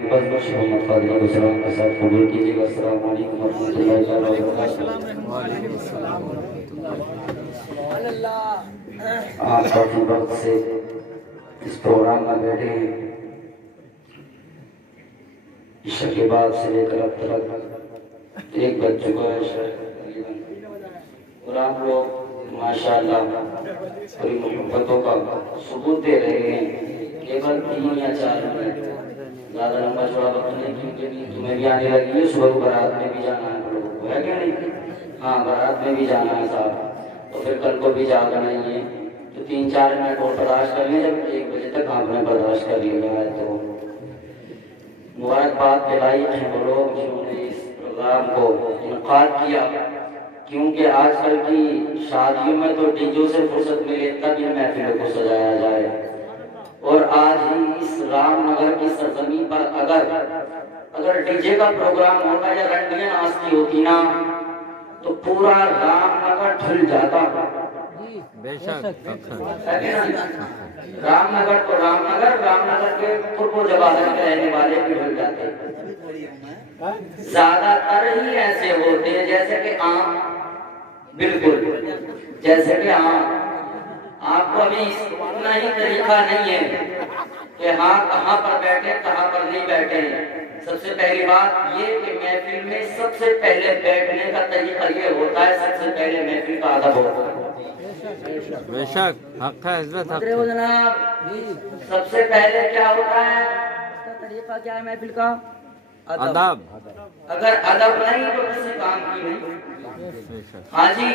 بس بس محمد قادری علیہ السلام کے ساتھ قبول کیجیے گا۔ السلام علیکم ورحمۃ اللہ وبرکاتہ۔ آپ کافی وقت سے اس پروگرام میں بیٹھے ہیں، عشاء کے بعد سے لے کر اب تک 1 بج چکا ہے تقریباً، اور آپ لوگ ماشاءاللہ بڑی محبتوں کا ثبوت دے رہے ہیں۔ کیول 3 یا 4 منٹ، زیادہ لمبا چوڑا وقت نہیں، کیونکہ تمہیں بھی آنے لگی ہے، صبح کو بارات میں بھی جانا ہے لوگوں کو، ہے کہ نہیں؟ ہاں بارات میں بھی جانا ہے صاحب، تو پھر کل کو بھی جاگنا ہی ہے، تو 3-4 منٹ اور برداشت کر لیں۔ جب 1 بجے تک آپ نے برداشت کر لیا ہے تو مبارکباد دلائی ہیں وہ لوگ جنہوں نے اس پروگرام کو انعقاد کیا، کیونکہ آج کل کی شادیوں میں تو ڈیجوں سے فرصت ملے تب ان محفلوں کو سجایا جائے، اور آج ہی اس رام نگر کی سرزمین پر اگر ڈیجے کا پروگرام ہوتا یا رنڈیاں ناچتی ہوتی نا تو پورا رام نگر ڈھل جاتا۔ بے شک رام نگر تو رام نگر کے قرب و جوار کے رہنے والے بھی ڈھل جاتے۔ زیادہ تر ہی ایسے ہوتے ہیں جیسے کہ عام، بالکل جیسے کہ عام۔ آپ کو ابھی اتنا ہی طریقہ نہیں ہے کہ ہاں کہاں پر بیٹھے کہاں پر نہیں بیٹھے۔ سب سے پہلی بات یہ کہ محفل میں سب سے پہلے بیٹھنے کا طریقہ یہ ہوتا ہے، سب سے پہلے محفل کا ادب ہوتا ہے۔ بے شک حق ہے، حضرت حق ہے جناب، سب سے پہلے کیا ہوتا ہے، اس کا طریقہ کیا ہے محفل کا؟ ادب۔ اگر ادب نہیں تو کسی کام کی نہیں۔ ہاں جی،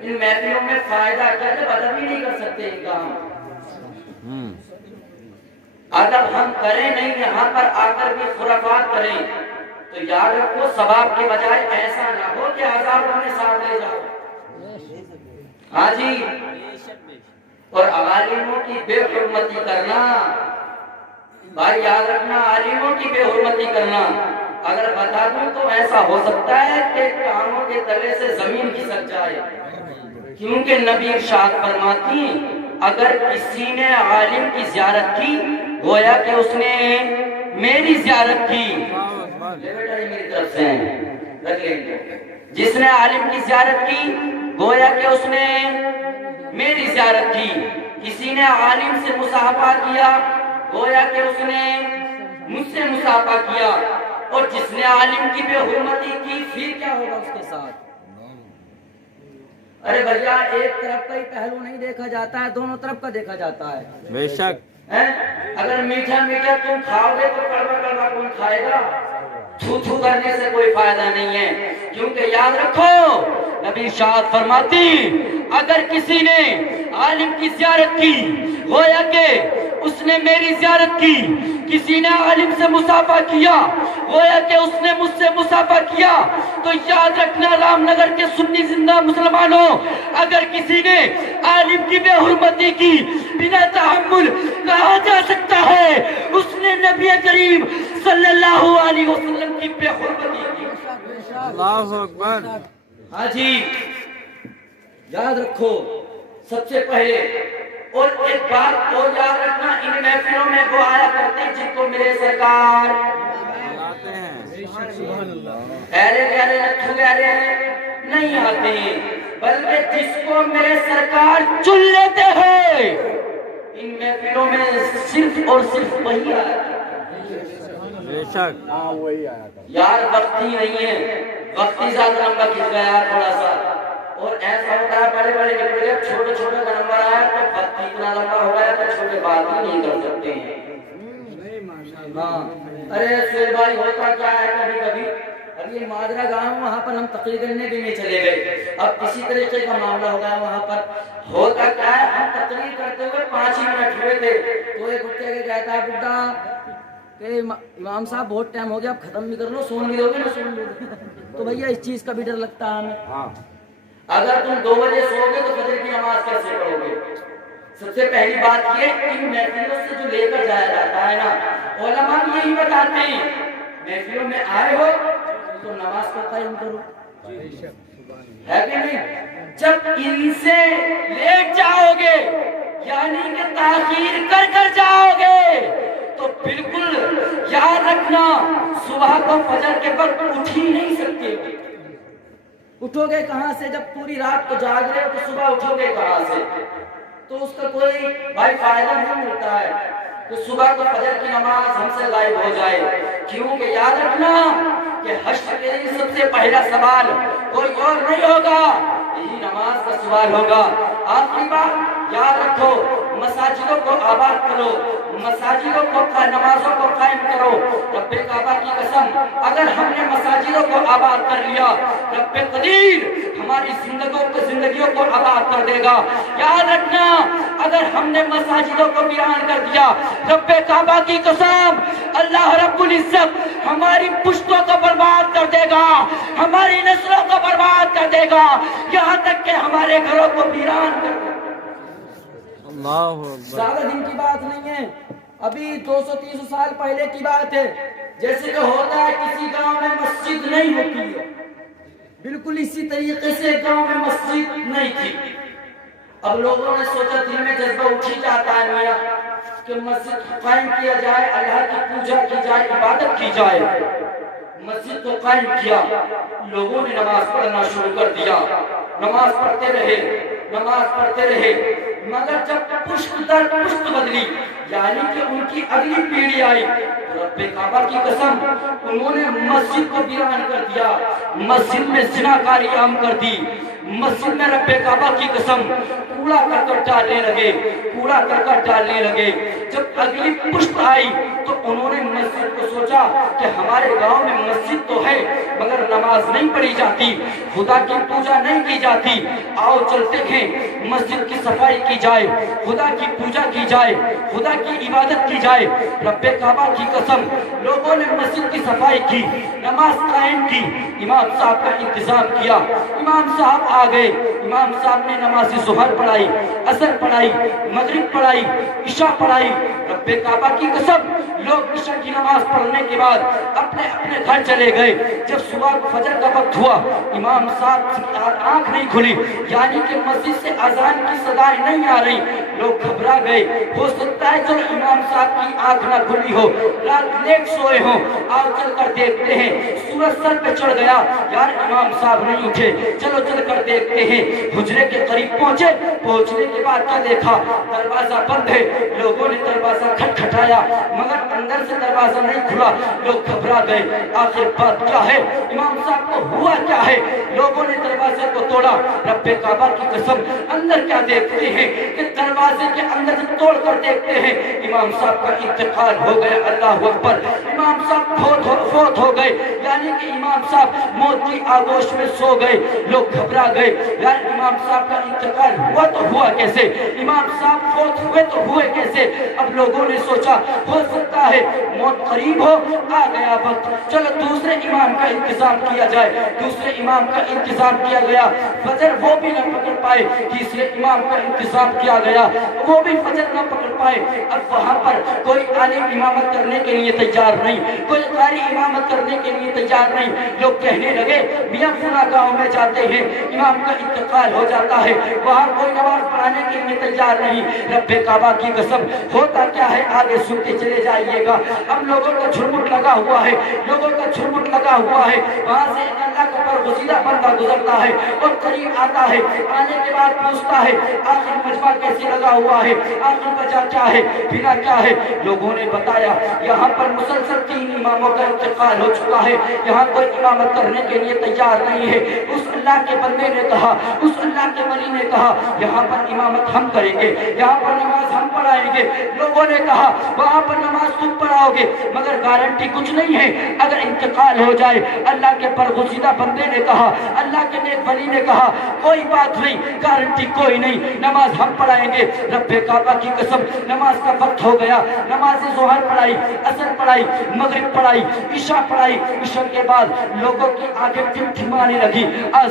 ان محفلوں میں فائدہ کیا، جب ادب ہی نہیں کر سکتے ان کا ہم ادب ہم کریں نہیں، یہاں پر آ کر بھی خرافات کریں تو یاد رکھو ثواب کے بجائے ایسا نہ ہو کہ عذاب ہمیں ساتھ لے جاؤ۔ ہاں جی، اور عالموں کی بے حرمتی کرنا، بھائی یاد رکھنا، عالموں کی بے حرمتی کرنا اگر بتا دوں تو ایسا ہو سکتا ہے کہ کانوں کے تلے سے زمین کھسک جائے، کیونکہ نبی ارشاد فرماتی اگر کسی نے عالم کی زیارت کی گویا کہ اس نے میری زیارت کی۔ میری طرف سے جس نے عالم کی زیارت کی گویا کہ اس نے میری زیارت کی، کسی نے عالم سے مصافحہ کیا گویا کہ اس نے مجھ سے مصافحہ کیا، اور جس نے عالم کی بے حرمتی کی پھر کیا ہوگا اس کے ساتھ؟ ارے بھیا، ایک طرف کا ہی پہلو نہیں دیکھا جاتا ہے، دونوں طرف کا دیکھا جاتا ہے۔ بے شک اگر میٹھا میٹھا تم کھاؤ گے تو کڑوا کڑوا کون کھائے گا؟ چھو چھو کرنے سے کوئی فائدہ نہیں ہے، کیونکہ یاد رکھو نبی ارشاد فرماتی اگر کسی نے عالم کی زیارت کی گویا کہ اس نے میری زیارت کی، کسی نے عالم سے مصافحہ کیا گویا کہ اس نے مجھ سے مصافحہ کیا، تو یاد رکھنا رام نگر کے سنی زندہ مسلمانوں، اگر کسی نے عالم کی بے حرمتی کی بنا تحمل کہا جا سکتا ہے اس نے نبی کریم صلی اللہ علیہ وسلم کی بے حرمتی کی۔ اللہ اکبر۔ ہاں جی، یاد رکھو سب سے پہلے، اور ایک بات اور یاد رکھنا، ان محفلوں میں وہ آیا کرتے ہیں جن کو میرے سرکار آتے ہیں ایرے گہرے لچھو گہرے نہیں آتے ہیں، بلکہ جس کو میرے سرکار چن لیتے ہیں ان محفلوں میں صرف اور صرف وہی آیا۔ بے شک یار وقت ہی نہیں ہے، وقت ہی زیادہ لمبا کھنچ گیا تھوڑا سا، اور ایسا ہوتا ہے بڑے بڑے نکل گئے، چھوٹے چھوٹے کا نمبر آیا تو وقت اتنا لمبا ہو گیا تو چھوٹے بات ہی نہیں کر سکتے ہیں۔ ہاں، ارے سہیل بھائی ہوتا کیا ہے کبھی کبھی، اب یہ مادرا گاؤں وہاں پر ہم تقریر کرنے بھی نہیں چلے گئے، اب اسی طریقے کا معاملہ ہو گیا وہاں پر۔ ہوتا کیا ہے، ہم تقریر کرتے ہوئے 5 ہی منٹ ہوئے تھے تو ایک اٹھ کے کہتا ہے بڈھا کہ امام صاحب بہت ٹائم ہو گیا، اب ختم بھی کر لو، سون بھی دو گے نہ سون بھی دو گے، تو بھیا اس چیز کا بھی ڈر لگتا ہے ہمیں۔ اگر تم 2 بجے سو گے تو فجر کی نماز کیسے پڑھو گے؟ سب سے پہلی بات یہ ان محفلوں سے جو لے کر جایا جاتا ہے نا، علماء یہی بتاتے ہیں محفلوں میں آئے ہو تو نماز کو قائم کرو، ہے کہ نہیں؟ جب ان سے لیٹ جاؤ گے یعنی کہ تاخیر کر کر جاؤ گے تو بالکل یاد رکھنا صبح کو فجر کے وقت اٹھ ہی نہیں سکتے. اٹھو گے کہاں سے؟ جب پوری رات کو جاگ رہے ہو تو صبح اٹھو گے کہاں سے؟ تو اس کا کوئی بھائی فائدہ نہیں ملتا ہے تو صبح کو فجر کی نماز ہم سے غائب ہو جائے. کیونکہ یاد رکھنا کہ حشر کے لیے سب سے پہلا سوال کوئی اور نہیں ہوگا، یہی نماز کا سوال ہوگا. آخری بات یاد رکھو، مساجدوں کو آباد کرو، مساجدوں کو نمازوں کو قائم کرو. رب کعبہ کی قسم اگر ہم نے مساجدوں کو آباد کر لیا، رب قدیر ہماری زندگیوں کو آباد کر دے گا. یاد رکھنا اگر ہم نے مساجدوں کو ویران کر دیا، رب کعبہ کی قسم اللہ رب العزت ہماری پشتوں کو برباد کر دے گا، ہماری نسلوں کو برباد کر دے گا، یہاں تک کہ ہمارے گھروں کو ویران کر دے گا. زیادہ دن کی بات نہیں ہے، ابھی 200-300 سال پہلے کی بات ہے. جیسے کہ ہوتا ہے کسی گاؤں میں مسجد نہیں ہوتی ہے، بالکل اسی طریقے سے گاؤں میں مسجد نہیں تھی. اب لوگوں نے سوچا، دل میں جذبہ اٹھ ہی جاتا ہے میاں کہ مسجد قائم کیا جائے، اللہ کی پوجا کی جائے، عبادت کی جائے. مسجد کو قائم کیا، لوگوں نے نماز پڑھنا شروع کر دیا، نماز پڑھتے رہے مگر جب پشت در پشت بدلی، یعنی کہ ان کی اگلی پیڑھی آئی تو رب کعبہ کی قسم انہوں نے مسجد کو ویران کر دیا، مسجد میں زناکاری عام کر دی، مسجد میں رب کعبہ کی قسم کوڑا کرکٹ ڈالنے لگے. جب اگلی پشت آئی تو انہوں نے مسجد کو سوچا کہ ہمارے گاؤں میں مسجد تو ہے مگر نماز نہیں پڑھی جاتی، خدا کی پوجا نہیں کی جاتی، آؤ چلتے ہیں مسجد کی صفائی کی جائے، خدا کی پوجا کی جائے، خدا کی عبادت کی جائے. رب کعبہ کی قسم لوگوں نے مسجد کی صفائی کی، نماز قائم کی، امام صاحب کا انتظام کیا. امام صاحب آ گئے، امام صاحب نے نماز ظہر پڑھائی، عصر پڑھائی، مغرب پڑھائی، عشاء پڑھائی. رب کعبہ کی قسم لوگ عشاء کی نماز پڑھنے کے بعد اپنے اپنے گھر چلے گئے. جب صبح فجر کا وقت ہوا، امام صاحب کی آنکھ نہیں کھلی، یعنی کہ مسجد سے اذان کی صدائیں نہیں آ رہی. لوگ گھبرا گئے، ہو سکتا ہے چلو امام صاحب کی آنکھ نہ کھلی ہو، رات لیٹ سوئے ہوں، آؤ چل کر دیکھتے ہیں. سورج سر پہ چڑھ گیا، یار امام صاحب نہیں اٹھے، چلو چل کر دیکھتے ہیں. حجرے کے قریب پہنچنے کے بعد کیا دیکھا؟ دروازہ بند ہے. لوگوں نے دروازہ کھٹکھٹایا مگر اندر سے دروازہ نہیں کھلا. لوگ گھبرا گئے، آخر بات کیا ہے؟ امام صاحب کو ہوا کیا ہے؟ لوگوں نے دروازے کو توڑا. رب کعبہ کی قسم اندر کیا دیکھتے ہیں کہ دروازے کے اندر سے توڑ کر دیکھتے ہیں امام صاحب کا انتقال ہو گیا. اللہ اکبر، امام صاحب فوت ہو گئے، یعنی کہ امام صاحب موت کی آغوش میں سو گئے. لوگ گھبرا گئے، یار امام صاحب کا انتقال ہوا تو ہوا کیسے؟ امام صاحب فوت ہوئے تو ہوئے کیسے؟ اب لوگوں نے سوچا ہو سکتا ہے موت قریب ہو، آ گیا وقت، چلو دوسرے امام کا انتظام کیا جائے. دوسرے امام کا انتظام کیا گیا، فجر وہ بھی نہ پکڑ پائے. تیسرے امام کا انتظام کیا گیا، وہ بھی فجر نہ پکڑ پائے. اب وہاں پر کوئی عالم امامت کرنے کے لیے تیار نہیں، کوئی قاری امامت کرنے کے لیے تیار نہیں. لوگ کہنے لگے میاں فلاں گاؤں میں جاتے ہیں، امام کا انتقال ہو جاتا ہے، وہاں کوئی نماز پڑھانے کے لیے تیار نہیں. رب کعبہ کی قسم ہوتا کیا ہے آگے سنتے چلے جائیے گا. اب لوگوں کا جھرمٹ لگا ہوا ہے، لوگوں کا جھرمٹ لگا ہوا ہے. وہاں سے ایک اللہ کا برگزیدہ بندہ گزرتا ہے اور قریب آتا ہے. آنے کے بعد پوچھتا ہے آخر مجمع کیسے لگا ہوا ہے، آخر وجہ کیا ہے، بنا کیا ہے؟ لوگوں نے بتایا یہاں پر مسلسل 3 اماموں کا انتقال ہو چکا ہے، یہاں کوئی امامت کرنے کے لیے تیار نہیں ہے. اس اللہ کے بندے نے کہا، اس اللہ کے ولی نے کہا یہاں پر امامت ہم کریں گے، یہاں پر نماز ہم پڑھائیں گے. لوگوں نے کہا وہاں پر نماز تم پڑھاؤ گے مگر گارنٹی کچھ نہیں ہے اگر انتقال ہو جائے. اللہ کے برگزیدہ بندے نے کہا، اللہ کے نیک ولی نے کہا کوئی بات نہیں، گارنٹی کوئی نہیں، نماز ہم پڑھائیں گے. رب کعبہ کی قسم نماز کا وقت ہو گیا. نماز ظہر پڑھائی، عصر پڑھائی، مغرب پڑھائی، عشاء پڑھائی. عشاء کے بعد لوگوں کی آنکھیں ٹھمٹھمانے لگی. آج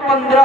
15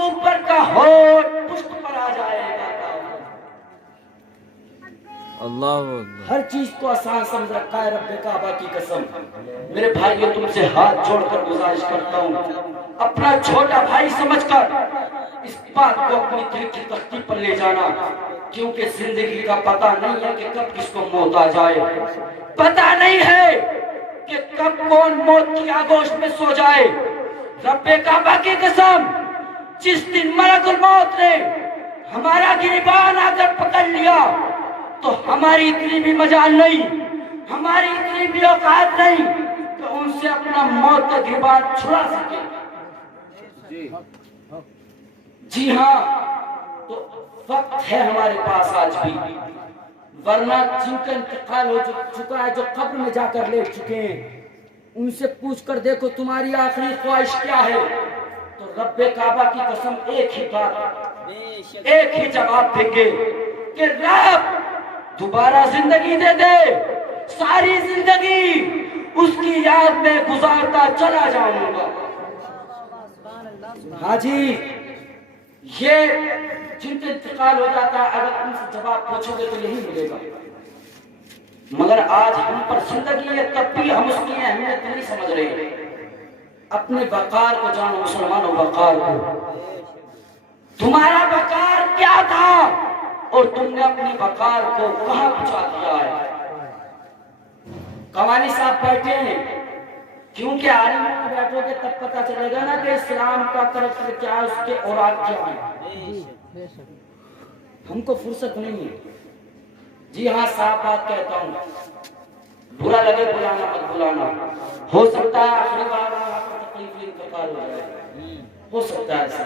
اوپر کا ہوٹ پشت پر آ جائے گا. اللہ ہر چیز کو آسان سمجھ رکھا ہے رب کعبہ کی قسم. میرے بھائیوں تم سے ہاتھ جوڑ کر گزارش کرتا ہوں اپنا چھوٹا بھائی سمجھ کر اس بات کو اپنی دل کی تختی پر لے جانا, کیونکہ زندگی کا پتہ نہیں ہے کہ کب کس کو موت آ جائے, پتہ نہیں ہے کہ کب کون موت کی آگوش میں سو جائے. رب کعبہ کی قسم جس دن ملک الموت نے ہمارا گریبان آ کر پکڑ لیا تو ہماری اتنی بھی مجال نہیں, ہماری اتنی بھی اوقات نہیں کہ ان سے اپنا موت کا گریبان چھڑا سکے. جی ہاں, تو وقت ہے ہمارے پاس آج بھی, ورنہ جن کا انتقال ہو چکا ہے, جو قبر میں جا کر لیٹ چکے ہیں, ان سے پوچھ کر دیکھو تمہاری آخری خواہش کیا ہے, تو رب کعبہ کی قسم ایک ہی بات, ایک ہی جواب دیں گے کہ رب دوبارہ زندگی دے دے, ساری زندگی اس کی یاد میں گزارتا چلا جاؤں گا. ہاں جی, یہ جن کا انتقال ہو جاتا ہے اگر ان سے جواب پوچھو گے تو یہی ملے گا. مگر آج ہم پر زندگی ہے تب بھی ہم اس کی اہمیت نہیں سمجھ رہے. اپنے وقار کو جانو مسلمانوں, وقار کو. تمہارا وقار کیا تھا اور تم نے اپنی وقار کو کہاں پہنچا دیا ہے. قوانی صاحب بیٹھے ہیں کیونکہ عالم میں بیٹھو گے تب پتہ چلے گا نا کہ اسلام کا کریکٹر کیا ہے, اس کے اوراق کیا ہے. ہم کو فرصت نہیں ہے. جی ہاں, صاف بات کہتا ہوں, برا لگے بلانا مت بلانا, ہو سکتا ہے آخری بار تکلیف انتقال ہو جائے, ہو سکتا ہے ایسا,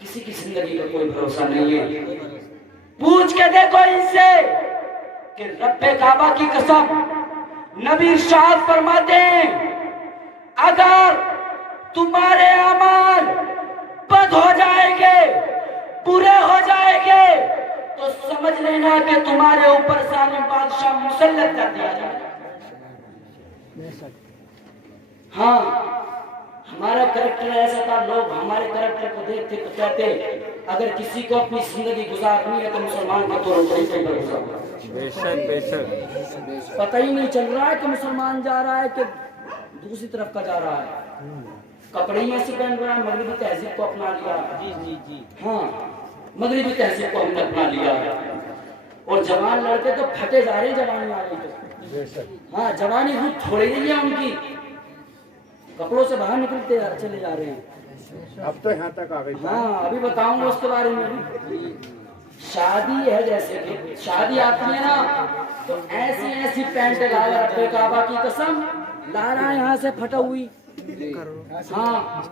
کسی کی زندگی کا کوئی بھروسہ نہیں ہے. پوچھ کے دیکھو ان سے کہ رب کعبہ کی قسم نبی ارشاد فرماتے ہیں اگر تمہارے اعمال بد ہو جائیں گے, برے ہو جائیں گے, تو سمجھ لینا کہ تمہارے اوپر ظالم بادشاہ مسلط کر دیا جائے. ہاں, ہمارا کریکٹر ایسا تھا, لوگ ہمارے کریکٹر کو دیکھتے تو کہتے اگر کسی کو اپنی زندگی گزارنی ہے تو مسلمان کے طور پر ہی گزارنا. بے شک بے شک, پتہ ہی نہیں چل رہا ہے کہ مسلمان جا رہا ہے کہ دوسری طرف کا جا رہا ہے. کپڑے ہی ایسے پہن رہا ہے, مغربی تہذیب کو اپنا لیا. ہاں, مغربی تہذیب کو ہم نے اپنا لیا, اور جوان لڑکے تو پھٹے جا رہے ہیں جوانی آ رہی تو. ہاں, جوانی خود چھوڑی نہیں ہے ان کی, کپڑوں سے باہر نکلتے چلے جا رہے ہیں. اب تو یہاں تک آ گئی. ہاں, ابھی بتاؤں گا اس کے بارے میں بھی. شادی ہے, جیسے کہ شادی آتی ہے نا تو ایسی ایسی پینٹ لا رب کعبہ کی قسم لا رہا ہے یہاں سے پھٹا ہوئی. ہاں,